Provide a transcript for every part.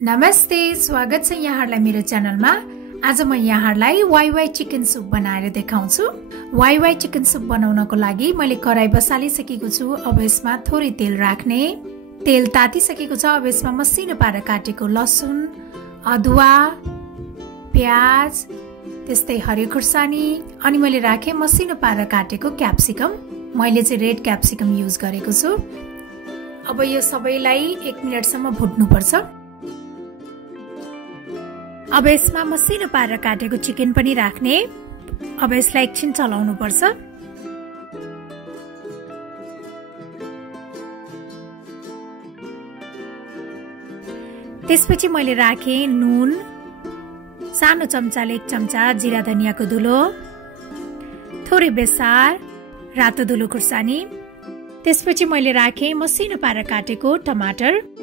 नमस्ते, स्वागत छ यहाँहरुलाई मेरो च्यानलमा। आज म यहाँहरुलाई वाइवाई चिकन सुप बनाएर देखाउँछु। वाइवाई चिकन सुप बनाउनको लागि मैले कराई बसालिसकेको छु। अब यसमा थोरै तेल राख्ने। तेल तातिसकेको छ। अब यसमा मसिनो पारेर काटेको लसुन, अदुवा, प्याज, त्यस्तै हरियो खुर्सानी अनि मैले राखे मसिनो पारेर काटेको क्याप्सिकम। मैले चाहिँ रेड क्याप्सिकम युज गरेको छु। अब यो सबैलाई 1 मिनेटसम्म भुट्नु पर्छ। अब यसमा मसिनो पारेर काटेको चिकन पनि राख्ने। अब यसलाई एकछिन चलाउनु पर्छ। त्यसपछि मैले राखे नुन, सानो चम्चाले 1 चम्चा जिरा धनियाको धुलो, थोरै बेसार, रातो धुलो खुर्सानी। त्यसपछि मैले राखे मसिनो पारेर काटेको टमाटर।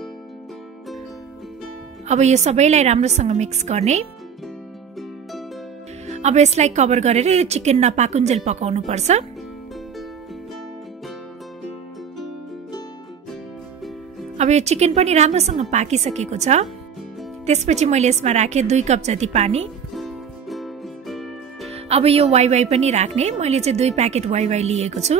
अब यो सबैलाई राम्रोसँग मिक्स गर्ने। अब यसलाई कभर गरेर यो चिकन नपाकुन्जेल पकाउनु पर्छ। अब यो चिकन पनि राम्रोसँग पाकिसकेको छ। त्यसपछि मैले यसमा राखे 2 कप जति पानी। अब यो वाइवाई पनि राख्ने। मैले चाहिँ 2 प्याकेट वाइवाई लिएको छु।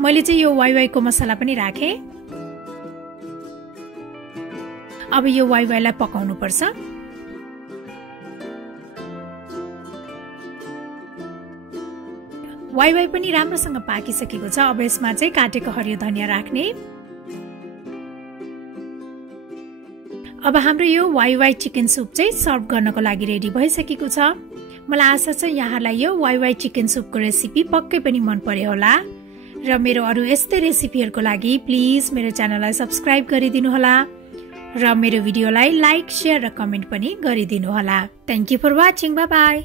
मैले चाहिँ यो वाइवाईको मसला पनि राखे। अब यो वाइवाईलाई पकाउनु पर्छ। वाइवाई पनि राम्रोसँग पाकिसकेको छ। अब यसमा चाहिँ काटेको हरियो धनिया राख्ने। अब हाम्रो यो वाइवाई चिकन सुप चाहिँ सर्भ गर्नको लागि रेडी भइसकेको छ। मलाई आशा छ यहाँलाई यो वाइवाई चिकन सुपको रेसिपी पक्कै पनि मन पर्यो होला। र मेरो अरु यस्तै रेसिपीहरुको लागि प्लिज मेरो च्यानललाई सब्स्क्राइब गरिदिनु होला र मेरो भिडियोलाई लाइक, शेयर र कमेन्ट पनि गरिदिनु होला। Thank you for watching. Bye by.